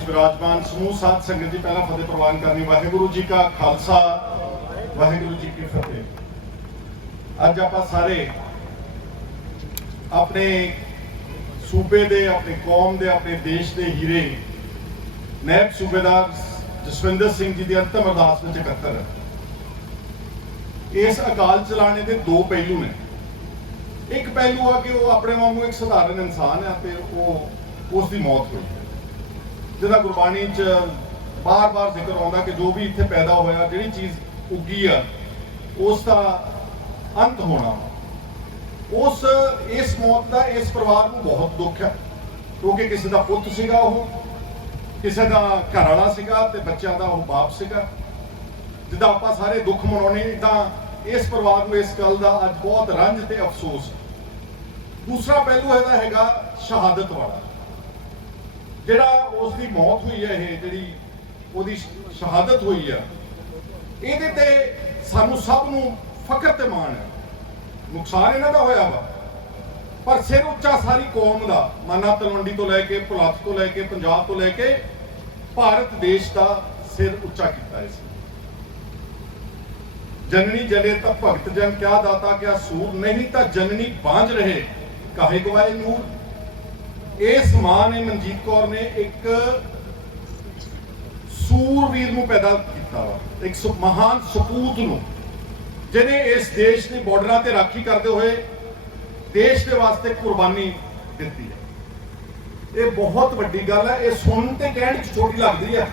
ਵਿੱਚ ਵਿਰਾਜਮਾਨ ਸਮੂਹ ਸਾਧ ਸੰਗਤ ਜੀ, ਪਹਿਲਾਂ ਫਤਿਹ ਪ੍ਰਵਾਨ ਕਰਨੀ। ਵਾਹਿਗੁਰੂ ਜੀ ਕਾ ਖਾਲਸਾ, ਵਾਹਿਗੁਰੂ ਜੀ ਕੀ ਫਤਿਹ। ਅੱਜ ਆਪਾਂ ਸਾਰੇ ਆਪਣੇ सूबे दे, अपनी कौम दे, अपने देश के हीरे नायब सूबेदार जसविंदर सिंह जी की अंतिम अरदास में इकट्ठा है। इस अकाल चलाने के दो पहलू ने। एक पहलू है कि वो अपने वांगू एक साधारण इंसान है तो वो उसकी मौत हुई है, जिहदा गुरबाणी च बार बार जिक्र आता कि जो भी इत्थे पैदा होया, जिहड़ी चीज़ उगी है उसका अंत होना। उस इस मौत का इस परिवार को बहुत दुख है, क्योंकि किसी का पुत सीगा, किसी का घर वाला सीगा ते बच्चों का वो बाप सीगा। जिदा आप सारे दुख मनाने, इदा इस परिवार को इस गल का अज बहुत रंज ते अफसोस। दूसरा पहलू है शहादत वाला, जिहड़ा उसकी मौत हुई है, जिहड़ी उसकी शहादत हुई है, इहदे ते सानू सब नूं फख्र ते माण है। नुकसान इन्हां दा होया वा, पर सिर उच्चा सारी कौम का, माना तलवंडी तो लैके भुलक्ख तो लैके पंजाब तो लैके भारत देश का सिर उच्चा किया। इस जननी जले तो भगत जन, क्या दाता क्या सूर, नहीं तो जननी बांझ रहे काहे गवाए नूर। इस मां ने, मनजीत कौर ने, एक सूरवीर नूं पैदा किया, एक महान सपूत नूं, जिन्हें इस देश के बॉर्डर से राखी करते हुए देश के वास्ते कुर्बानी दी है। ये बहुत वड्डी गल है। ये सुनते कहने छोटी लगती है,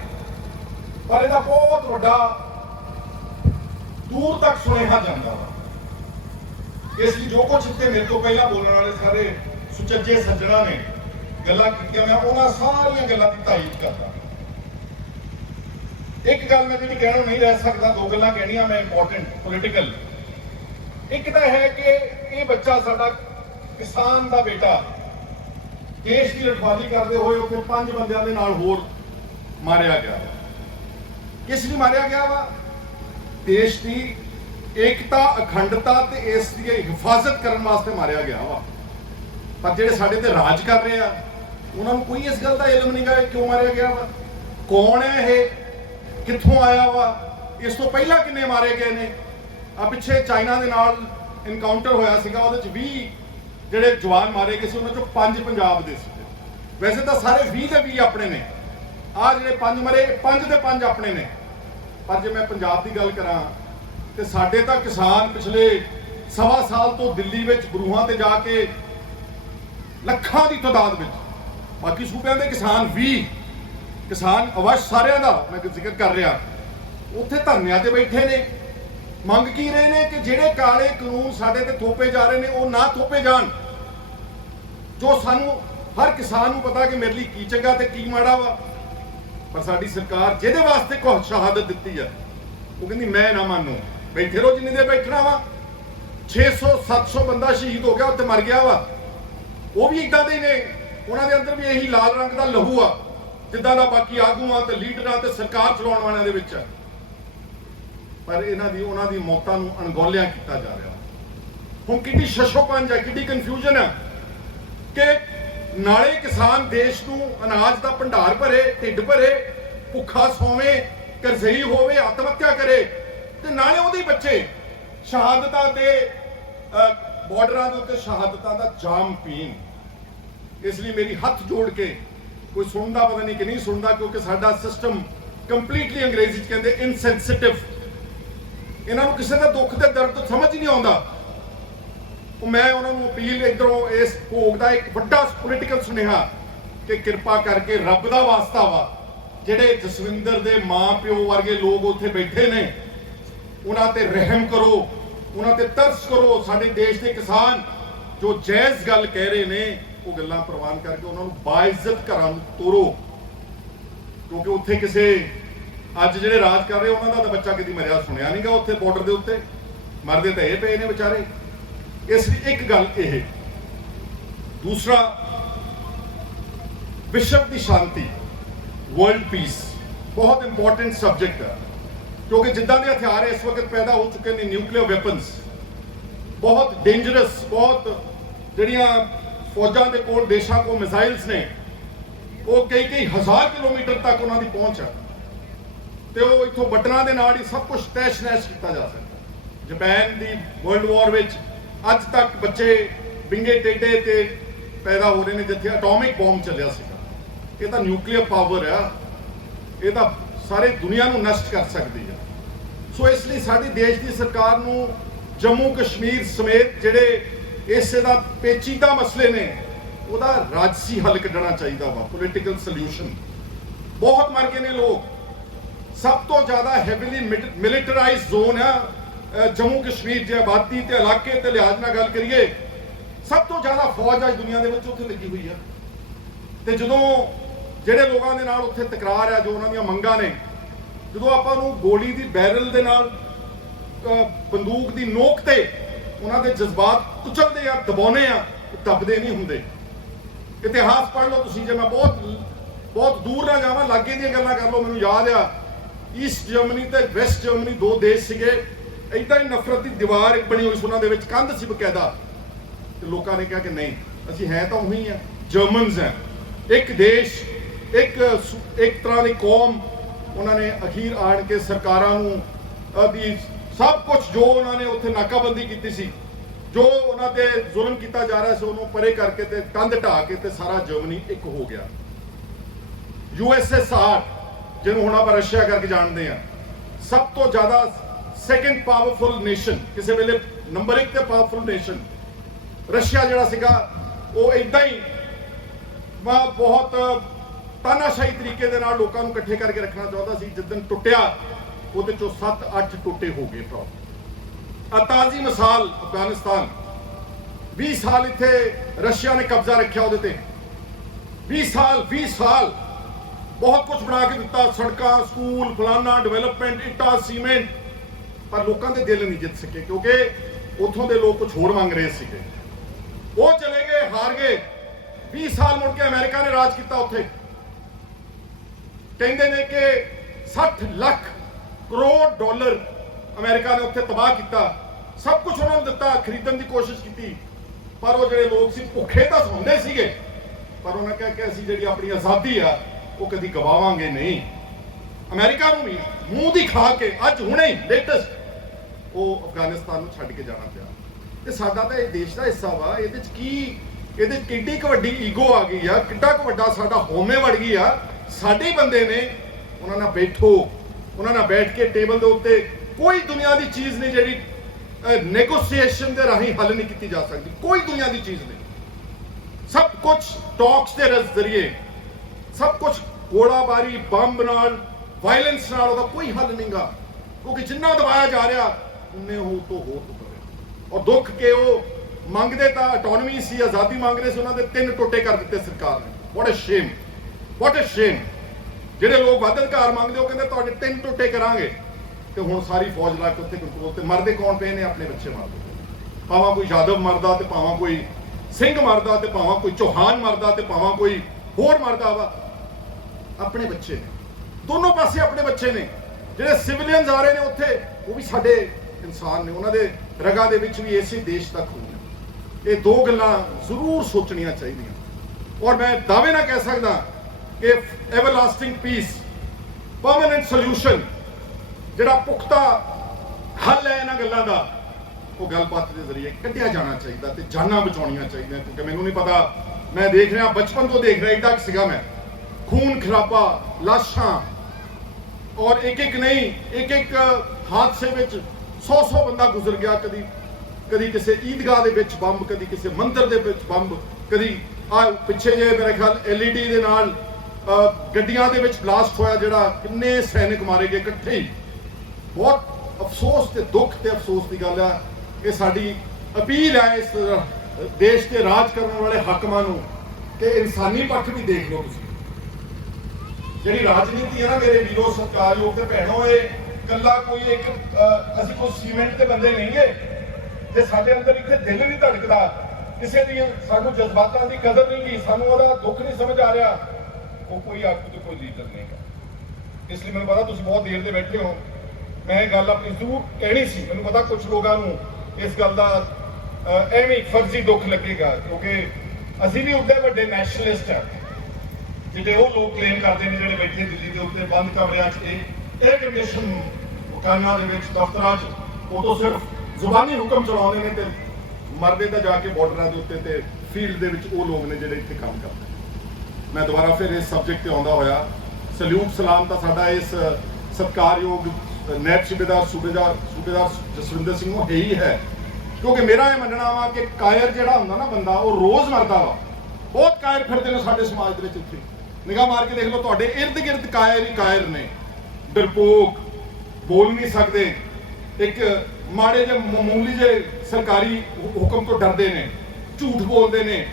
पर इसका बहुत बड़ा दूर तक सुनेहा जाता है। इसलिए जो कुछ इतने मेरे तो पहला बोलने वाले सारे सुचज्जे सज्जणा ने गल्लां कीतियां, मैं उन्हां सारियां गल्लां दी तारीफ करता। एक गल मैं जी कहना नहीं रह सकता, दो गल्लां कहनियां मैं इंपॉर्टेंट पोलिटिकल। एक तो है कि ये बच्चा साडा किसान का बेटा देश की रखवाली करते हुए उत्थे 5 बंदियां दे नाल होर मारिया गया। किस लिए मारिया गया वा? देश की एकता, अखंडता ते इस दी हिफाजत करने वास्ते मारिया गया वा। पर जिहड़े साडे ते राज कर रहे हैं उन्हां नूं कोई इस गल का इल्म नहीं गा क्यों मारिया गया वा, कौन है ये, कित्थों आया वा, इस तो पहला किन्ने मारे गए ने। आ पिछे चाइना दे नाल इनकाउंटर होया सीगा, उहदे च 20 जिहड़े जवान मारे गए सी, उन्हां चों 5 पंजाब दे सी। वैसे तो सारे 20 दे 20 अपने ने, आ जिहड़े 5 मरे 5 दे 5 अपने ने। पर जे मैं पंजाब की गल करां ते साडे तां किसान पिछले 1.25 साल तो दिल्ली विच बरूहां ते जाके ਲੱਖਾਂ ਦੀ ਤਾਦਾਦ ਵਿੱਚ, बाकी सूबे के किसान 20 किसान अवश्य सारिਆਂ ਦਾ मैं जिक्र कर रहा, उत्थे धरनिਆਂ ते बैठे ने। मंग की रहे ने कि ਜਿਹੜੇ ਕਾਲੇ ਕਾਨੂੰਨ ਸਾਡੇ ਤੇ ਥੋਪੇ ਜਾ ਰਹੇ ਨੇ ਉਹ ਨਾ ਥੋਪੇ ਜਾਣ। ਜੋ ਸਾਨੂੰ हर किसान ਨੂੰ ਪਤਾ कि मेरे लिए की चंगा ते की माड़ा वा, पर साडी सरकार ਜਿਹਦੇ वास्ते कोई शहादत ਦਿੱਤੀ है वो कहती मैं ना मानू, बैठे रहो जिन्नी देर बैठना वा। 600-700 बंदा शहीद हो गया, उत्थे मर गया वा। वो भी इदां दे ने, उन्हां दे अंदर भी यही लाल रंग का लहू आ जिद्दां दा बाकी आगूआं ते लीडरां ते सरकार चलाउण वालियां दे विच। पर इन्हां दी उन्हां दी मौतां नूं अणगौलिया कीता जा रहा। हुण किड्डी शशोपंज है, किड्डी कन्फ्यूजन है कि नाले किसान देश नूं अनाज दा भंडार भरे, ढिड भरे, भुखा सोवे, करजई होवे, आत्महत्या करे, ते नाले उहदे बच्चे शहादतां ते बॉर्डरां दे उत्ते शहादतां दा जाम पीन। इसलिए मेरी हथ जोड़ के, कोई सुनता पता नहीं कि नहीं सुनता, क्योंकि साडा सिस्टम कंप्लीटली अंग्रेजी च कहते इनसेंसिटिव। इन्हां नूं किसी का दुख ते दर्द समझ ही नहीं आता। मैं उन्होंने अपील इधरों इस भोग का एक बड़ा पोलिटिकल सुनेहा कि कृपा करके रब का वास्ता वा, जिहड़े जसविंदर दे मां प्यो वर्गे लोग उत्थे बैठे ने, उन्हां ते रहम करो, उन्हां ते तरस करो। साडे देश के किसान जो जायज़ गल कह रहे ने वो गल्लां प्रवान करके उन्होंने बाइज्जत घरां नूं तोरो, क्योंकि उत्थे किसे अज जिहड़े राज कर रहे उन्हां दा तां बच्चा कदी मरिया सुनिया नहीं गा। उत्थे बॉर्डर दे उत्ते मरदे तां इह पए ने बेचारे। इसलिए एक गल यह, दूसरा विश्व की शांति, वर्ल्ड पीस बहुत इंपॉर्टेंट सब्जेक्ट है, क्योंकि जिद्दां दे हथियार इस वक्त पैदा हो चुके हैं, न्यूक्लियर वेपन्स बहुत डेंजरस, बहुत जिहड़ियां फौजां दे कोल देशां को मिसाइल्स ने, ਉਹ ਕਈ ਹਜ਼ਾਰ ਕਿਲੋਮੀਟਰ ਤੱਕ ਉਹਨਾਂ ਦੀ ਪਹੁੰਚ ਆ ਤੇ ਉਹ ਇੱਥੋਂ ਬਟਨਾਂ ਦੇ ਨਾਲ ਹੀ ਸਭ ਕੁਝ ਤੈਸ਼ ਨੈਸ਼ ਕੀਤਾ ਜਾ ਸਕਦਾ। ਜਾਪਾਨ ਦੀ ਵਰਲਡ ਵਾਰ ਵਿੱਚ ਅੱਜ ਤੱਕ ਬੱਚੇ ਵਿੰਗੇ ਟੇਡੇ ਤੇ ਪੈਦਾ ਹੋ ਰਹੇ ਨੇ ਜਿੱਥੇ ਐਟੋਮਿਕ ਬੰਬ ਚੱਲਿਆ ਸੀਗਾ। ਇਹ ਤਾਂ ਨਿਊਕਲੀਅਰ ਪਾਵਰ ਆ, ਇਹ ਤਾਂ ਸਾਰੇ ਦੁਨੀਆ ਨੂੰ ਨਸ਼ਟ ਕਰ ਸਕਦੀ ਆ। ਸੋ ਇਸ ਲਈ ਸਾਡੀ ਦੇਸ਼ ਦੀ ਸਰਕਾਰ ਨੂੰ ਜੰਮੂ ਕਸ਼ਮੀਰ ਸਮੇਤ ਜਿਹੜੇ ਇਸੇ ਦਾ ਪੇਚੀਦਾ ਮਸਲੇ ਨੇ ਉਹਦਾ ਰਾਜਸੀ ਹੱਲ ਕੱਢਣਾ ਚਾਹੀਦਾ ਵਾ, ਪੋਲੀਟੀਕਲ ਸੋਲੂਸ਼ਨ। ਬਹੁਤ ਮਰ ਗਏ ਨੇ ਲੋਕ, ਸਭ ਤੋਂ ਜ਼ਿਆਦਾ ਹੈਵੀਲੀ ਮਿਲਟਰਾਈਜ਼ ਜ਼ੋਨ ਆ ਜੰਮੂ ਕਸ਼ਮੀਰ। ਜੇ ਆਬਾਦੀ ਤੇ ਇਲਾਕੇ ਤੇ ਲਿਹਾਜ਼ ਨਾਲ ਗੱਲ ਕਰੀਏ, ਸਭ ਤੋਂ ਜ਼ਿਆਦਾ ਫੌਜ ਅੱਜ ਦੁਨੀਆ ਦੇ ਵਿੱਚ ਉੱਥੇ ਲੱਗੀ ਹੋਈ ਆ। ਤੇ ਜਦੋਂ ਜਿਹੜੇ ਲੋਕਾਂ ਦੇ ਨਾਲ ਉੱਥੇ ਤਕਰਾਰ ਆ, ਜੋ ਉਹਨਾਂ ਦੀਆਂ ਮੰਗਾਂ ਨੇ, ਜਦੋਂ ਆਪਾਂ ਨੂੰ ਗੋਲੀ ਦੀ ਬੈਰਲ ਦੇ ਨਾਲ ਬੰਦੂਕ ਦੀ ਨੋਕ ਤੇ ਉਹਨਾਂ ਦੇ ਜਜ਼ਬਾਤ ਕੁਚਲਦੇ ਆ, ਦਬਾਉਨੇ ਆ, ਦੱਬਦੇ ਨਹੀਂ ਹੁੰਦੇ। ਇਤਿਹਾਸ ਪੜ੍ਹ ਲਓ ਤੁਸੀਂ। ਜੇ ਮੈਂ ਬਹੁਤ ਦੂਰ ਨਾ ਜਾਵਾਂ, ਲਾਗੇ ਦੀਆਂ ਗੱਲਾਂ ਕਰ ਲਓ। ਮੈਨੂੰ ਯਾਦ ਆ ਈਸਟ ਜਰਮਨੀ ਤੇ ਵੈਸਟ ਜਰਮਨੀ ਦੋ ਦੇਸ਼ ਸੀਗੇ, ਏਦਾਂ ਹੀ ਨਫ਼ਰਤ ਦੀ ਦੀਵਾਰ ਇੱਕ ਬਣੀ ਹੋਈ ਸੀ, ਉਹਨਾਂ ਦੇ ਵਿੱਚ ਕੰਧ ਸੀ ਬਕਾਇਦਾ। ਤੇ ਲੋਕਾਂ ਨੇ ਕਿਹਾ ਕਿ ਨਹੀਂ, ਅਸੀਂ ਹੈ ਤਾਂ ਉਹੀ ਆ, ਜਰਮਨਸ ਹੈ, ਇੱਕ ਦੇਸ਼, ਇੱਕ ਤਰ੍ਹਾਂ ਦੀ ਕੌਮ। ਉਹਨਾਂ ਨੇ ਅਖੀਰ ਆਣ ਕੇ ਸਰਕਾਰਾਂ ਨੂੰ ਦੀ ਸਭ ਕੁਝ ਜੋ ਉਹਨਾਂ ਨੇ ਉੱਥੇ ਨਾਕਾਬੰਦੀ ਕੀਤੀ ਸੀ, ਜੋ ਉਹਨਾਂ ਤੇ ਜ਼ੁਲਮ ਕੀਤਾ ਜਾ ਰਿਹਾ ਸੀ, ਉਹਨੂੰ ਪਰੇ ਕਰਕੇ ਤੇ ਕੰਧ ਢਾਹ ਕੇ ਤੇ ਸਾਰਾ ਜਰਮਨੀ ਇੱਕ ਹੋ ਗਿਆ। USSR ਜਿਹਨੂੰ ਹੁਣ ਆਪਾਂ ਰਸ਼ੀਆ ਕਰਕੇ ਜਾਣਦੇ ਆ, ਸਭ ਤੋਂ ਜ਼ਿਆਦਾ ਸੈਕੰਡ ਪਾਵਰਫੁਲ ਨੇਸ਼ਨ, ਕਿਸੇ ਵੇਲੇ ਨੰਬਰ 1 ਤੇ ਪਾਵਰਫੁਲ ਨੇਸ਼ਨ ਰਸ਼ੀਆ ਜਿਹੜਾ ਸੀਗਾ, ਉਹ ਇਦਾਂ ਹੀ ਬਹੁਤ ਤਾਨਾਸ਼ਾਹੀ ਤਰੀਕੇ ਦੇ ਨਾਲ ਲੋਕਾਂ ਨੂੰ ਇਕੱਠੇ ਕਰਕੇ ਰੱਖਣਾ ਚਾਹੁੰਦਾ ਸੀ। ਜਿੱਦਣ ਟੁੱਟਿਆ ਉਹਦੇ ਚੋਂ 7-8 ਟੁੱਟੇ ਹੋ ਗਏ। ਤਾਜ਼ੀ ਮਿਸਾਲ ਅਫਗਾਨਿਸਤਾਨ, 20 ਸਾਲ ਇੱਥੇ ਰਸ਼ੀਆ ਨੇ ਕਬਜ਼ਾ ਰੱਖਿਆ ਉਹਦੇ ਤੇ। 20 ਸਾਲ ਬਹੁਤ ਕੁਝ ਬਣਾ ਕੇ ਦਿੱਤਾ, ਸੜਕਾਂ, ਸਕੂਲ, ਫਲਾਨਾ, ਡਿਵੈਲਪਮੈਂਟ, ਇੱਟਾਂ, ਸੀਮੈਂਟ, ਪਰ ਲੋਕਾਂ ਦੇ ਦਿਲ ਨਹੀਂ ਜਿੱਤ ਸਕੇ ਕਿਉਂਕਿ ਉੱਥੋਂ ਦੇ ਲੋਕ ਕੁਝ ਹੋਰ ਮੰਗ ਰਹੇ ਸੀਗੇ। ਉਹ ਚਲੇ ਗਏ, ਹਾਰ ਗਏ। 20 ਸਾਲ ਮੁੜ ਕੇ ਅਮਰੀਕਾ ਨੇ ਰਾਜ ਕੀਤਾ ਉੱਥੇ। ਕਹਿੰਦੇ ਨੇ ਕਿ 60 ਲੱਖ ਕਰੋੜ ਡਾਲਰ ਅਮਰੀਕਾ ਨੇ ਉੱਥੇ ਤਬਾਹ ਕੀਤਾ। ਸਭ ਕੁਝ ਉਹਨਾਂ ਨੂੰ ਦਿੱਤਾ, ਖਰੀਦਣ ਦੀ ਕੋਸ਼ਿਸ਼ ਕੀਤੀ, ਪਰ ਉਹ ਜਿਹੜੇ ਲੋਕ ਸੀ ਭੁੱਖੇ ਤਾਂ ਸੌਂਦੇ ਸੀਗੇ, ਪਰ ਉਹਨਾਂ ਕਿਹਾ ਕਿ ਅਸੀਂ ਜਿਹੜੀ ਆਪਣੀ ਆਜ਼ਾਦੀ ਆ ਉਹ ਕਦੀ ਗਵਾਵਾਂਗੇ ਨਹੀਂ। ਅਮਰੀਕਾ ਨੂੰ ਵੀ ਮੂੰਹ ਦੀ ਖਾ ਕੇ ਅੱਜ ਹੁਣੇ ਹੀ ਲੇਟੈਸਟ ਉਹ ਅਫਗਾਨਿਸਤਾਨ ਨੂੰ ਛੱਡ ਕੇ ਜਾਣਾ ਪਿਆ। ਤੇ ਸਾਡਾ ਤਾਂ ਇਹ ਦੇਸ਼ ਦਾ ਹਿੱਸਾ ਵਾ, ਇਹਦੇ ਚ ਕਿੱਡੀ ਕੁ ਵੱਡੀ ਈਗੋ ਆ ਗਈ ਆ, ਕਿੱਡਾ ਕੁ ਵੱਡਾ ਸਾਡਾ ਹਉਮੈ ਵੜ ਗਈ ਆ। ਸਾਡੇ ਬੰਦੇ ਨੇ, ਉਹਨਾਂ ਨਾਲ ਬੈਠੋ, ਉਹਨਾਂ ਨਾਲ ਬੈਠ ਕੇ ਟੇਬਲ ਦੇ ਉੱਤੇ ਕੋਈ ਦੁਨੀਆ ਦੀ ਚੀਜ਼ ਨਹੀਂ ਜਿਹੜੀ ਨੈਗੋਸੀਏਸ਼ਨ ਦੇ ਰਾਹੀਂ ਹੱਲ ਨਹੀਂ ਕੀਤੀ ਜਾ ਸਕਦੀ। ਕੋਈ ਦੁਨੀਆ ਦੀ ਚੀਜ਼ ਨਹੀਂ। ਸਭ ਕੁਝ ਟਾਕਸ ਦੇ ਜ਼ਰੀਏ, ਸਭ ਕੁਝ ਗੋਲਾਬਾਰੀ, ਬੰਬ ਨਾਲ, ਵਾਇਲੈਂਸ ਨਾਲ ਉਹਦਾ ਕੋਈ ਹੱਲ ਨਹੀਂਗਾ, ਕਿਉਂਕਿ ਜਿੰਨਾ ਦਬਾਇਆ ਜਾ ਰਿਹਾ ਉਨੇ ਹੋ ਤੋਂ ਹੋਰ ਟੁੱਟ ਰਿਹਾ। ਔਰ ਦੁੱਖ ਕੇ ਉਹ ਮੰਗਦੇ ਤਾਂ ਆਟੋਨਮੀ ਸੀ, ਆਜ਼ਾਦੀ ਮੰਗ ਰਹੇ ਸੀ, ਉਹਨਾਂ ਦੇ 3 ਟੋਟੇ ਕਰ ਦਿੱਤੇ ਸਰਕਾਰ ਨੇ। ਵਾਟ ਅ ਸ਼ੇਮ, ਵਾਟ ਅ ਸ਼ੇਮ। ਜਿਹੜੇ ਲੋਕ ਵੱਧ ਅਧਿਕਾਰ ਮੰਗਦੇ ਉਹ ਕਹਿੰਦੇ ਤੁਹਾਡੇ 3 ਟੋਟੇ ਕਰਾਂਗੇ, ਤੇ ਹੁਣ ਸਾਰੀ ਫੌਜ ਲਾ ਕੇ ਉੱਥੇ ਕੰਟਰੋਲ ਤੇ ਮਰਦੇ ਕੌਣ ਪਏ ਨੇ? ਆਪਣੇ ਬੱਚੇ ਮਰਦੇ। ਭਾਵੇਂ ਕੋਈ ਯਾਦਵ ਮਰਦਾ ਤੇ ਭਾਵੇਂ ਕੋਈ ਸਿੰਘ ਮਰਦਾ ਤੇ ਭਾਵੇਂ ਕੋਈ ਚੌਹਾਨ ਮਰਦਾ ਤੇ ਭਾਵੇਂ ਕੋਈ ਹੋਰ ਮਰਦਾ ਵਾ, ਆਪਣੇ ਬੱਚੇ ਨੇ, ਦੋਨੋਂ ਪਾਸੇ ਆਪਣੇ ਬੱਚੇ ਨੇ। ਜਿਹੜੇ ਸਿਵਲੀਅਨਸ ਆ ਰਹੇ ਨੇ ਉੱਥੇ, ਉਹ ਵੀ ਸਾਡੇ ਇਨਸਾਨ ਨੇ, ਉਹਨਾਂ ਦੇ ਰਗਾਂ ਦੇ ਵਿੱਚ ਵੀ ਇਸੇ ਦੇਸ਼ ਦਾ ਖੂਨ ਹੈ। ਇਹ ਦੋ ਗੱਲਾਂ ਜ਼ਰੂਰ ਸੋਚਣੀਆਂ ਚਾਹੀਦੀਆਂ। ਔਰ ਮੈਂ ਦਾਅਵੇ ਨਾਲ ਕਹਿ ਸਕਦਾ ਕਿ ਐਵਰਲਾਸਟਿੰਗ ਪੀਸ, ਪਰਮਾਨੈਂਟ ਸੋਲੂਸ਼ਨ, ਜਿਹੜਾ ਪੁਖਤਾ ਹੱਲ ਹੈ ਇਹਨਾਂ ਗੱਲਾਂ ਦਾ, ਉਹ ਗੱਲਬਾਤ ਦੇ ਜ਼ਰੀਏ ਕੱਢਿਆ ਜਾਣਾ ਚਾਹੀਦਾ ਤੇ ਜਾਨਾਂ ਬਚਾਉਣੀਆਂ ਚਾਹੀਦੀਆਂ। ਕਿਉਂਕਿ ਮੈਨੂੰ ਨਹੀਂ ਪਤਾ, ਮੈਂ ਦੇਖ ਰਿਹਾ, ਬਚਪਨ ਤੋਂ ਦੇਖ ਰਿਹਾ, ਏਡਾ ਸੀਗਾ ਮੈਂ, ਖੂਨ ਖਰਾਬਾ, ਲਾਸ਼ਾਂ, ਔਰ ਇੱਕ ਨਹੀਂ, ਇੱਕ ਹਾਦਸੇ ਵਿੱਚ 100 ਬੰਦਾ ਗੁਜ਼ਰ ਗਿਆ। ਕਦੀ ਕਿਸੇ ਈਦਗਾਹ ਦੇ ਵਿੱਚ ਬੰਬ, ਕਦੀ ਕਿਸੇ ਮੰਦਿਰ ਦੇ ਵਿੱਚ ਬੰਬ, ਕਦੀ ਪਿੱਛੇ ਜੇ ਮੇਰੇ ਖਿਆਲ LED ਦੇ ਨਾਲ ਗੱਡੀਆਂ ਦੇ ਵਿੱਚ ਬਲਾਸਟ ਹੋਇਆ, ਜਿਹੜਾ ਕਿੰਨੇ ਸੈਨਿਕ ਮਾਰੇ ਗਏ ਇਕੱਠੇ ਹੀ। ਬਹੁਤ ਅਫਸੋਸ ਤੇ ਦੁੱਖ ਤੇ ਅਫਸੋਸ ਦੀ ਗੱਲ ਆ। ਇਹ ਸਾਡੀ ਅਪੀਲ ਹੈ ਇਸ ਦੇਸ਼ ਤੇ ਰਾਜ ਕਰਨ ਵਾਲੇ ਹਾਕਮਾਂ ਨੂੰ ਕਿ ਇਨਸਾਨੀ ਪੱਖ ਵੀ ਦੇਖ ਲਓ ਤੁਸੀਂ। ਜਿਹੜੀ ਰਾਜਨੀਤੀ ਹੈ ਨਾ ਮੇਰੇ ਵੀਰੋ, ਸਤਿਕਾਰਯੋਗ ਤੇ ਭੈਣੋ, ਇਹ ਕੱਲਾ ਕੋਈ ਇੱਕ ਅਸੀਂ ਕੋਈ ਸੀਮੈਂਟ ਦੇ ਬੰਦੇ ਨਹੀਂ ਗੇ, ਤੇ ਸਾਡੇ ਅੰਦਰ ਇੱਥੇ ਦਿਲ ਨਹੀਂ ਧੜਕਦਾ, ਕਿਸੇ ਦੀ ਸਾਨੂੰ ਜਜ਼ਬਾਤਾਂ ਦੀ ਕਦਰ ਨਹੀਂ ਗੀ, ਸਾਨੂੰ ਉਹਦਾ ਦੁੱਖ ਨਹੀਂ ਸਮਝ ਆ ਰਿਹਾ, ਉਹ ਕੋਈ ਆਗੂ ਤੇ ਕੋਈ ਲੀਡਰ ਨਹੀਂ ਹੈ। ਇਸ ਲਈ ਮੈਨੂੰ ਪਤਾ ਤੁਸੀਂ ਬਹੁਤ ਦੇਰ ਦੇ ਬੈਠੇ ਹੋ, ਮੈਂ ਇਹ ਗੱਲ ਆਪਣੀ ਜ਼ਰੂਰ ਕਹਿਣੀ ਸੀ। ਮੈਨੂੰ ਪਤਾ ਕੁਝ ਲੋਕਾਂ ਨੂੰ ਇਸ ਗੱਲ ਦਾ ਐਵੇਂ ਫਰਜ਼ੀ ਦੁੱਖ ਲੱਗੇਗਾ, ਕਿਉਂਕਿ ਅਸੀਂ ਵੀ ਉੱਡੇ ਵੱਡੇ ਨੈਸ਼ਨਲਿਸਟ ਹਾਂ। ਜਿਹੜੇ ਉਹ ਲੋਕ ਕਲੇਮ ਕਰਦੇ ਨੇ ਜਿਹੜੇ ਬੈਠੇ ਦਿੱਲੀ ਦੇ ਉੱਤੇ ਬੰਦ ਕਮਰਿਆਂ 'ਚ ਇਹ ਕੰਡੀਸ਼ਨ ਮਕਾਨਾਂ ਦੇ ਵਿੱਚ ਦਫ਼ਤਰਾਂ 'ਚ ਉਹ ਤੋਂ ਸਿਰਫ ਜ਼ੁਬਾਨੀ ਹੁਕਮ ਚਲਾਉਂਦੇ ਨੇ ਤੇ ਮਰਦੇ ਤਾਂ ਜਾ ਕੇ ਬਾਰਡਰਾਂ ਦੇ ਉੱਤੇ ਤੇ ਫੀਲਡ ਦੇ ਵਿੱਚ ਉਹ ਲੋਕ ਨੇ ਜਿਹੜੇ ਇੱਥੇ ਕੰਮ ਕਰਦੇ। ਮੈਂ ਦੁਬਾਰਾ ਫਿਰ ਇਸ ਸਬਜੈਕਟ ਤੇ ਆਉਂਦਾ ਹੋਇਆ ਸਲੂਟ ਸਲਾਮ ਤਾਂ ਸਾਡਾ ਇਸ ਸਤਿਕਾਰਯੋਗ ਨਾਇਬ ਸੂਬੇਦਾਰ ਜਸਵਿੰਦਰ ਸਿੰਘ ਨੂੰ ਹੀ ਹੈ, ਕਿਉਂਕਿ ਮੇਰਾ ਇਹ ਮੰਨਣਾ ਵਾ ਕਿ ਕਾਇਰ ਜਿਹੜਾ ਹੁੰਦਾ ਨਾ ਬੰਦਾ ਉਹ ਰੋਜ਼ ਮਰਦਾ ਵਾ। ਬਹੁਤ ਕਾਇਰ ਫਿਰਦੇ ਨੇ ਸਾਡੇ ਸਮਾਜ ਦੇ ਵਿੱਚ। ਇੱਥੇ ਨਿਗਾਹ ਮਾਰ ਕੇ ਦੇਖ ਲਓ, ਤੁਹਾਡੇ ਇਰਦ ਗਿਰਦ ਕਾਇਰ ਹੀ ਕਾਇਰ ਨੇ, ਡਰਪੋਕ, ਬੋਲ ਨਹੀਂ ਸਕਦੇ, ਇੱਕ ਮਾੜੇ ਜਿਹੇ ਮਾਮੂਲੀ ਜਿਹੇ ਸਰਕਾਰੀ ਹੁਕਮ ਤੋਂ ਡਰਦੇ ਨੇ, ਝੂਠ ਬੋਲਦੇ ਨੇ,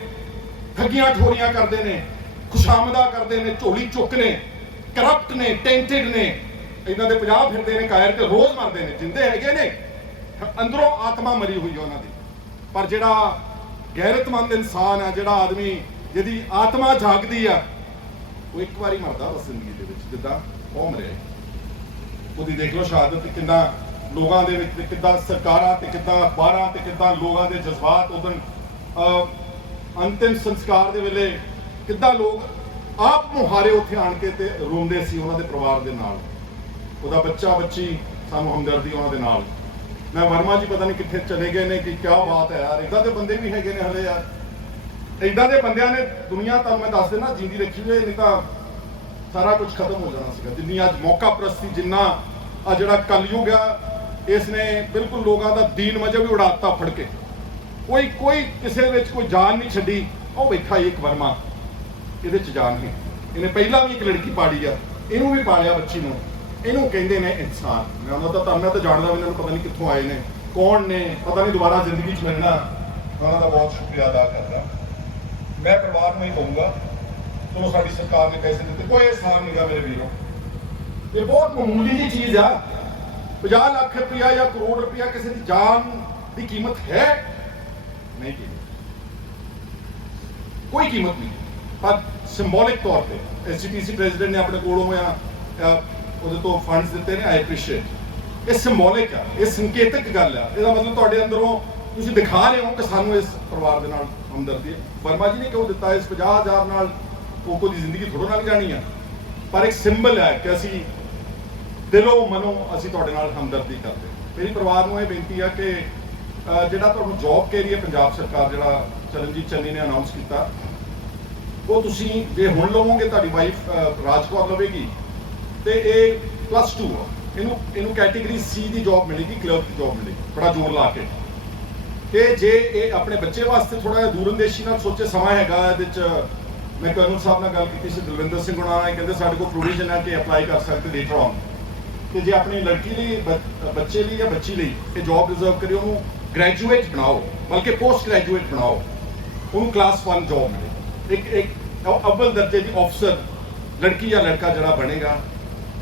ਠੱਗੀਆਂ ਠੋਰੀਆਂ ਕਰਦੇ ਨੇ, ਖੁਸ਼ਾਮਦਾ ਕਰਦੇ ਨੇ, ਝੋਲੀ ਚੁੱਕ ਨੇ, ਕਰਪਟ ਨੇ, ਟੈਂਟਡ ਨੇ। ਇਹਨਾਂ ਦੇ 50 ਫਿਰਦੇ ਨੇ ਕਾਇਰ ਤੇ ਰੋਜ਼ ਮਰਦੇ ਨੇ। ਜਿੰਦੇ ਹੈਗੇ ਨੇ, ਅੰਦਰੋਂ ਆਤਮਾ ਮਰੀ ਹੋਈ ਉਹਨਾਂ ਦੀ। ਪਰ ਜਿਹੜਾ ਗੈਰਤਮੰਦ ਇਨਸਾਨ ਆ, ਜਿਹੜਾ ਆਦਮੀ ਜਿਹਦੀ ਆਤਮਾ ਜਾਗਦੀ ਆ, ਉਹ ਇੱਕ ਵਾਰੀ ਮਰਦਾ ਬਸ ਜ਼ਿੰਦਗੀ ਦੇ ਵਿੱਚ, ਜਿੱਦਾਂ ਉਹ ਮਰਿਆ। ਉਹਦੀ ਦੇਖ ਲਓ ਸ਼ਹਾਦਤ ਕਿੰਨਾ ਲੋਕਾਂ ਦੇ ਵਿੱਚ, ਕਿੱਦਾਂ ਸਰਕਾਰਾਂ ਤੇ ਕਿੱਦਾਂ ਅਖਬਾਰਾਂ ਤੇ ਕਿੱਦਾਂ ਲੋਕਾਂ ਦੇ ਜਜ਼ਬਾਤ ਉਦੋਂ ਅੰਤਿਮ ਸੰਸਕਾਰ ਦੇ ਵੇਲੇ ਕਿੱਦਾਂ ਲੋਕ ਆਪ ਮੁਹਾਰੇ ਉੱਥੇ ਆਣ ਕੇ ਤੇ ਰੋਂਦੇ ਸੀ ਉਹਨਾਂ ਦੇ ਪਰਿਵਾਰ ਦੇ ਨਾਲ। ਉਹਦਾ ਬੱਚਾ ਬੱਚੀ, ਸਾਨੂੰ ਹਮਦਰਦੀ ਉਹਨਾਂ ਦੇ ਨਾਲ। ਮੈਂ ਵਰਮਾ ਜੀ ਪਤਾ ਨਹੀਂ ਕਿੱਥੇ ਚਲੇ ਗਏ ਨੇ, ਕਿ ਕਿਆ ਬਾਤ ਹੈ ਯਾਰ, ਇਦਾਂ ਦੇ ਬੰਦੇ ਵੀ ਹੈਗੇ ਨੇ ਹਲੇ ਯਾਰ। ਇਦਾਂ ਦੇ ਬੰਦਿਆਂ ਨੇ ਦੁਨੀਆ, ਤੁਹਾਨੂੰ ਮੈਂ ਦੱਸ ਦੇਣਾ, ਜਿੰਦੀ ਰੱਖੀ ਹੋਈ, ਨਹੀਂ ਤਾਂ ਸਾਰਾ ਕੁਝ ਖਤਮ ਹੋ ਜਾਣਾ ਸੀਗਾ। ਜਿੰਨੀ ਅੱਜ ਮੌਕਾ ਪ੍ਰਸਤੀ, ਜਿੰਨਾ ਆ ਜਿਹੜਾ ਕਲਯੁਗ ਆ, ਇਸ ਨੇ ਬਿਲਕੁਲ ਲੋਕਾਂ ਦਾ ਦੀਨ ਮਜ਼ਹਬ ਵੀ ਉਡਾਤਾ ਫੜ ਕੇ। ਕੋਈ ਕਿਸੇ ਵਿੱਚ ਕੋਈ ਜਾਨ ਨਹੀਂ ਛੱਡੀ। ਉਹ ਬੈਠਾ ਇੱਕ ਵਰਮਾ, ਇਹਦੇ ਚ ਜਾਨ ਨਹੀਂ। ਇਹਨੇ ਪਹਿਲਾਂ ਵੀ ਇੱਕ ਲੜਕੀ ਪਾੜੀ ਆ, ਇਹਨੂੰ ਵੀ ਪਾਲਿਆ ਬੱਚੀ ਨੂੰ। ਇਹਨੂੰ ਕਹਿੰਦੇ ਨੇ ਇਨਸਾਨ। ਮੈਂ ਉਹਨਾਂ ਦਾ ਤਾਂ ਜਾਣਦਾ ਵੀ, ਇਹਨਾਂ ਨੂੰ ਪਤਾ ਨਹੀਂ ਕਿੱਥੋਂ ਆਏ ਨੇ, ਕੌਣ ਨੇ, ਪਤਾ ਨਹੀਂ ਦੁਬਾਰਾ ਜ਼ਿੰਦਗੀ 'ਚ ਮਿਲਣਾ। ਉਹਨਾਂ ਦਾ ਬਹੁਤ ਸ਼ੁਕਰੀਆ ਅਦਾ ਕਰਦਾ। ਮੈਂ ਪਰਿਵਾਰ ਨੂੰ ਹੀ ਕਹੂੰਗਾ, ਚਲੋ ਸਾਡੀ ਸਰਕਾਰ ਨੇ ਪੈਸੇ ਦਿੱਤੇ, ਕੋਈ ਅਹਿਸਾਨ ਨਹੀਂਗਾ ਮੇਰੇ ਵੀਰੋ। ਇਹ ਬਹੁਤ ਮਾਮੂਲੀ ਜਿਹੀ ਚੀਜ਼ ਆ। 50 ਲੱਖ ਰੁਪਇਆ ਜਾਂ ਕਰੋੜ ਰੁਪਇਆ ਕਿਸੇ ਦੀ ਜਾਨ ਦੀ ਕੀਮਤ ਹੈ? ਨਹੀਂ ਕੀਮਤ, ਕੋਈ ਕੀਮਤ ਨਹੀਂ। ਪਰ ਸਿੰਬੋਲਿਕ ਤੌਰ ਤੇ ਐਸਜੀਪੀਸੀ ਪ੍ਰੈਜ਼ੀਡੈਂਟ ਨੇ ਆਪਣੇ ਕੋਲੋਂ ਉਹਦੇ ਤੋਂ ਫੰਡਸ ਦਿੱਤੇ ਨੇ, ਆਈ ਐਪਰੀਸ਼ੀਏਟ। ਇਹ ਸਿੰਬੋਲਿਕ ਆ, ਇਹ ਸੰਕੇਤਕ ਗੱਲ ਆ। ਇਹਦਾ ਮਤਲਬ ਤੁਹਾਡੇ ਅੰਦਰੋਂ ਤੁਸੀਂ ਦਿਖਾ ਰਹੇ ਹੋ ਕਿ ਸਾਨੂੰ ਇਸ ਪਰਿਵਾਰ ਦੇ ਨਾਲ ਹਮਦਰਦੀ ਹੈ। ਵਰਮਾ ਜੀ ਨੇ ਕਿਉਂ ਦਿੱਤਾ? ਇਸ 50,000 ਨਾਲ ਕੋਕੋ ਦੀ ਜ਼ਿੰਦਗੀ ਥੋੜ੍ਹਾ ਲੰਘ ਜਾਣੀ ਆ, ਪਰ ਇੱਕ ਸਿੰਬਲ ਹੈ ਕਿ ਅਸੀਂ ਦਿਲੋਂ ਮਨੋਂ ਅਸੀਂ ਤੁਹਾਡੇ ਨਾਲ ਹਮਦਰਦੀ ਕਰਦੇ। ਮੇਰੀ ਪਰਿਵਾਰ ਨੂੰ ਇਹ ਬੇਨਤੀ ਆ ਕਿ ਜਿਹੜਾ ਤੁਹਾਨੂੰ ਜੌਬ ਕੈਰੀਅਰ ਪੰਜਾਬ ਸਰਕਾਰ ਜਿਹੜਾ ਚਰਨਜੀਤ ਚੰਨੀ ਨੇ ਅਨਾਉਂਸ ਕੀਤਾ, ਉਹ ਤੁਸੀਂ ਜੇ ਹੁਣ ਲਵੋਗੇ, ਤੁਹਾਡੀ ਵਾਈਫ ਰਾਜਕੌਰ ਲਵੇਗੀ, ਤੇ ਇਹ +2 ਆ। ਇਹਨੂੰ ਕੈਟੇਗਰੀ C ਦੀ ਜੌਬ ਮਿਲੇਗੀ, ਕਲਰਕ ਦੀ ਜੌਬ ਮਿਲੇਗੀ, ਬੜਾ ਜ਼ੋਰ ਲਾ ਕੇ। ਤੇ ਜੇ ਇਹ ਆਪਣੇ ਬੱਚੇ ਵਾਸਤੇ ਥੋੜਾ ਜਿਹਾ ਦੂਰਅੰਦੇਸ਼ੀ ਨਾਲ ਸੋਚੇ, ਸਮਾਂ ਹੈਗਾ ਇਹਦੇ ਚ। ਮੈਂ ਕਾਨੂੰਨ ਸਾਹਿਬ ਨਾਲ ਗੱਲ ਕੀਤੀ ਸੀ, ਦਲਵਿੰਦਰ ਸਿੰਘ ਹੋਣਾ ਨਾਲ, ਕਹਿੰਦੇ ਸਾਡੇ ਕੋਲ ਪ੍ਰੋਵੀਜ਼ਨ ਹੈ ਕਿ ਅਪਲਾਈ ਕਰ ਸਕਦੇ ਲੇਟਰ ਔਨ। ਤੇ ਜੇ ਆਪਣੀ ਲੜਕੀ ਲਈ, ਬੱਚੇ ਲਈ ਜਾਂ ਬੱਚੀ ਲਈ ਇਹ ਜੌਬ ਰਿਜ਼ਰਵ ਕਰਿਓ, ਉਹਨੂੰ ਗ੍ਰੈਜੂਏਟ ਬਣਾਓ, ਬਲਕਿ ਪੋਸਟ ਗ੍ਰੈਜੂਏਟ ਬਣਾਓ, ਉਹਨੂੰ ਕਲਾਸ 1 ਜੌਬ ਮਿਲੇ। ਇੱਕ ਅਵਲ ਦਰਜੇ ਦੀ ਅਫਸਰ ਲੜਕੀ ਜਾਂ ਲੜਕਾ ਜਿਹੜਾ ਬਣੇਗਾ,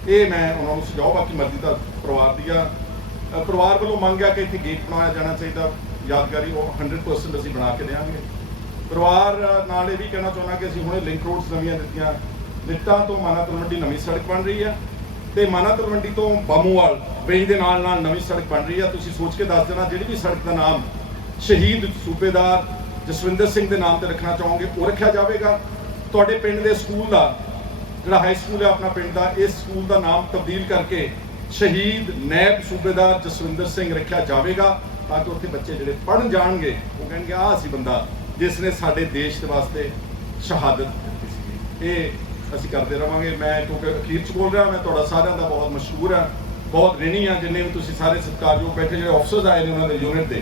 ਇਹ ਮੈਂ ਉਹਨਾਂ ਨੂੰ ਸੁਝਾਅ। ਬਾਕੀ ਮਰਜ਼ੀ ਤਾਂ ਪਰਿਵਾਰ ਦੀ ਆ। ਪਰਿਵਾਰ ਵੱਲੋਂ ਮੰਗਿਆ ਕਿ ਇੱਥੇ ਗੇਟ ਬਣਾਇਆ ਜਾਣਾ ਚਾਹੀਦਾ ਯਾਦਗਾਰੀ, ਉਹ 100% ਅਸੀਂ ਬਣਾ ਕੇ ਦੇਵਾਂਗੇ। ਪਰਿਵਾਰ ਨਾਲ ਇਹ ਵੀ ਕਹਿਣਾ ਚਾਹੁੰਦਾ ਕਿ ਅਸੀਂ ਹੁਣੇ ਲਿੰਕ ਰੋਡਸ ਨਵੀਆਂ ਦਿੱਤੀਆਂ। ਲਿੱਟਾਂ ਤੋਂ ਮਾਨਾ ਤਲਵੰਡੀ ਨਵੀਂ ਸੜਕ ਬਣ ਰਹੀ ਆ, ਤੇ ਮਾਨਾ ਤਲਵੰਡੀ ਤੋਂ ਬਾਮੂਵਾਲ ਵੇਈ ਦੇ ਨਾਲ ਨਵੀਂ ਸੜਕ ਬਣ ਰਹੀ ਆ। ਤੁਸੀਂ ਸੋਚ ਕੇ ਦੱਸ ਦੇਣਾ, ਜਿਹੜੀ ਵੀ ਸੜਕ ਦਾ ਨਾਮ ਸ਼ਹੀਦ ਸੂਬੇਦਾਰ ਜਸਵਿੰਦਰ ਸਿੰਘ ਦੇ ਨਾਮ ਤੇ ਰੱਖਣਾ ਚਾਹੋਗੇ, ਉਹ ਰੱਖਿਆ ਜਾਵੇਗਾ। ਤੁਹਾਡੇ ਪਿੰਡ ਦੇ ਸਕੂਲ ਦਾ ਜਿਹੜਾ ਹਾਈ ਸਕੂਲ ਹੈ ਆਪਣਾ ਪਿੰਡ ਦਾ, ਇਸ ਸਕੂਲ ਦਾ ਨਾਮ ਤਬਦੀਲ ਕਰਕੇ ਸ਼ਹੀਦ ਨਾਇਬ ਸੂਬੇਦਾਰ ਜਸਵਿੰਦਰ ਸਿੰਘ ਰੱਖਿਆ ਜਾਵੇਗਾ, ਤਾਂ ਕਿ ਉੱਥੇ ਬੱਚੇ ਜਿਹੜੇ ਪੜ੍ਹਨ ਜਾਣਗੇ ਉਹ ਕਹਿਣਗੇ ਆਹ ਸੀ ਬੰਦਾ ਜਿਸ ਨੇ ਸਾਡੇ ਦੇਸ਼ ਦੇ ਵਾਸਤੇ ਸ਼ਹਾਦਤ ਦਿੱਤੀ ਸੀ। ਇਹ ਅਸੀਂ ਕਰਦੇ ਰਵਾਂਗੇ। ਮੈਂ ਕਿਉਂਕਿ ਅਖੀਰ 'ਚ ਬੋਲ ਰਿਹਾ, ਮੈਂ ਤੁਹਾਡਾ ਸਾਰਿਆਂ ਦਾ ਬਹੁਤ ਮਸ਼ਹੂਰ ਹਾਂ, ਬਹੁਤ ਰਿਣੀ ਹਾਂ। ਜਿੰਨੇ ਵੀ ਤੁਸੀਂ ਸਾਰੇ ਸਤਿਕਾਰਯੋਗ ਬੈਠੇ ਜਿਹੜੇ ਅਫਸਰਸ ਆਏ ਨੇ ਉਹਨਾਂ ਦੇ ਯੂਨਿਟ ਦੇ,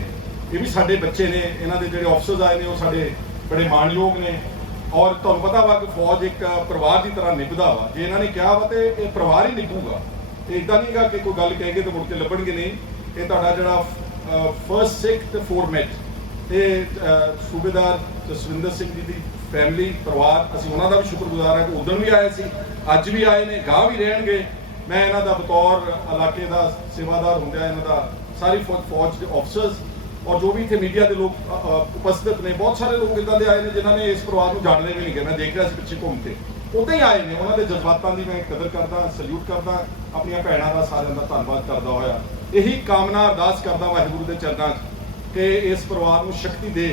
ਇਹ ਵੀ ਸਾਡੇ ਬੱਚੇ ਨੇ। ਇਹਨਾਂ ਦੇ ਜਿਹੜੇ ਅਫਸਰਸ ਆਏ ਨੇ ਉਹ ਸਾਡੇ ਬੜੇ ਮਾਣਯੋਗ ਨੇ। ਔਰ ਤੁਹਾਨੂੰ ਪਤਾ ਵਾ ਕਿ ਫੌਜ ਇੱਕ ਪਰਿਵਾਰ ਦੀ ਤਰ੍ਹਾਂ ਨਿਭਦਾ ਵਾ। ਜੇ ਇਹਨਾਂ ਨੇ ਕਿਹਾ ਵਾ ਤੇ ਇਹ ਪਰਿਵਾਰ ਹੀ ਨਿਭੂਗਾ। ਇਹ ਇਦਾਂ ਨਹੀਂਗਾ ਕਿ ਕੋਈ ਗੱਲ ਕਹਿ ਕੇ ਤੇ ਮੁੜ ਕੇ ਲੱਭਣਗੇ ਨਹੀਂ। ਇਹ ਤੁਹਾਡਾ ਜਿਹੜਾ ਫਰਸਟ ਸਿੱਖ ਤੇ ਫੋਰਮੈਟ, ਇਹ ਸੂਬੇਦਾਰ ਜਸਵਿੰਦਰ ਸਿੰਘ ਜੀ ਦੀ ਫੈਮਿਲੀ, ਪਰਿਵਾਰ, ਅਸੀਂ ਉਹਨਾਂ ਦਾ ਵੀ ਸ਼ੁਕਰਗੁਜ਼ਾਰ ਹਾਂ ਕਿ ਉਦੋਂ ਵੀ ਆਏ ਸੀ, ਅੱਜ ਵੀ ਆਏ ਨੇ, ਗਾਹ ਵੀ ਰਹਿਣਗੇ। ਮੈਂ ਇਹਨਾਂ ਦਾ ਬਤੌਰ ਇਲਾਕੇ ਦਾ ਸੇਵਾਦਾਰ ਹੁੰਦਿਆਂ ਇਹਨਾਂ ਦਾ ਸਾਰੀ ਫੌਜ ਦੇ ਅਫਸਰਸ ਔਰ ਜੋ ਵੀ ਇੱਥੇ ਮੀਡੀਆ ਦੇ ਲੋਕ ਉਪਸਥਿਤ ਨੇ, ਬਹੁਤ ਸਾਰੇ ਲੋਕ ਇੱਦਾਂ ਦੇ ਆਏ ਨੇ ਜਿਨ੍ਹਾਂ ਨੇ ਇਸ ਪਰਿਵਾਰ ਨੂੰ ਜਾਣਦੇ ਵੀ ਨਹੀਂ ਗਏ। ਮੈਂ ਦੇਖ ਰਿਹਾ ਸੀ ਪਿੱਛੇ ਘੁੰਮ ਕੇ, ਉੱਦਾਂ ਹੀ ਆਏ ਨੇ। ਉਹਨਾਂ ਦੇ ਜਜ਼ਬਾਤਾਂ ਦੀ ਮੈਂ ਕਦਰ ਕਰਦਾ, ਸਲੂਟ ਕਰਦਾ, ਆਪਣੀਆਂ ਭੈਣਾਂ ਦਾ ਸਾਰਿਆਂ ਦਾ ਧੰਨਵਾਦ ਕਰਦਾ ਹੋਇਆ ਇਹੀ ਕਾਮਨਾ ਅਰਦਾਸ ਕਰਦਾ ਵਾਹਿਗੁਰੂ ਦੇ ਚਰਨਾਂ 'ਚ ਕਿ ਇਸ ਪਰਿਵਾਰ ਨੂੰ ਸ਼ਕਤੀ ਦੇ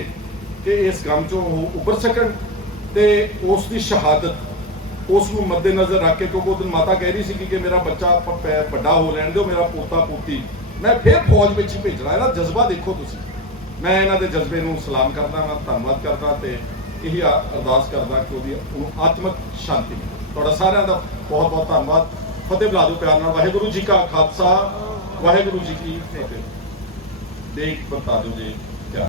ਕਿ ਇਸ ਗਮ 'ਚੋਂ ਉਹ ਉੱਭਰ ਸਕਣ ਤੇ ਉਸ ਦੀ ਸ਼ਹਾਦਤ ਉਸ ਨੂੰ ਮੱਦੇਨਜ਼ਰ ਰੱਖ ਕੇ, ਕਿਉਂਕਿ ਉਹ ਦਿਨ ਮਾਤਾ ਕਹਿ ਰਹੀ ਸੀ ਕਿ ਮੇਰਾ ਬੱਚਾ ਵੱਡਾ ਹੋ ਲੈਣ ਦਿਓ, ਮੇਰਾ ਪੋਤਾ ਪੋਤੀ ਮੈਂ ਫਿਰ ਫੌਜ ਵਿੱਚ ਹੀ ਭੇਜਣਾ। ਇਹਦਾ ਜਜ਼ਬਾ ਦੇਖੋ ਤੁਸੀਂ। ਮੈਂ ਇਹਨਾਂ ਦੇ ਜਜ਼ਬੇ ਨੂੰ ਸਲਾਮ ਕਰਦਾ ਹਾਂ, ਧੰਨਵਾਦ ਕਰਦਾ ਤੇ ਇਹੀ ਅਰਦਾਸ ਕਰਦਾ ਕਿ ਉਹਨੂੰ ਆਤਮਿਕ ਸ਼ਾਂਤੀ ਮਿਲੇ। ਤੁਹਾਡਾ ਸਾਰਿਆਂ ਦਾ ਬਹੁਤ ਬਹੁਤ ਧੰਨਵਾਦ। ਫਤਿਹ ਬੁਲਾ ਦਿਓ ਪਿਆਰ ਨਾਲ। ਵਾਹਿਗੁਰੂ ਜੀ ਕਾ ਖਾਲਸਾ, ਵਾਹਿਗੁਰੂ ਜੀ ਕੀ ਫਤਿਹ। ਦੇਖ ਬਤਾ ਦਿਓ ਜੀ।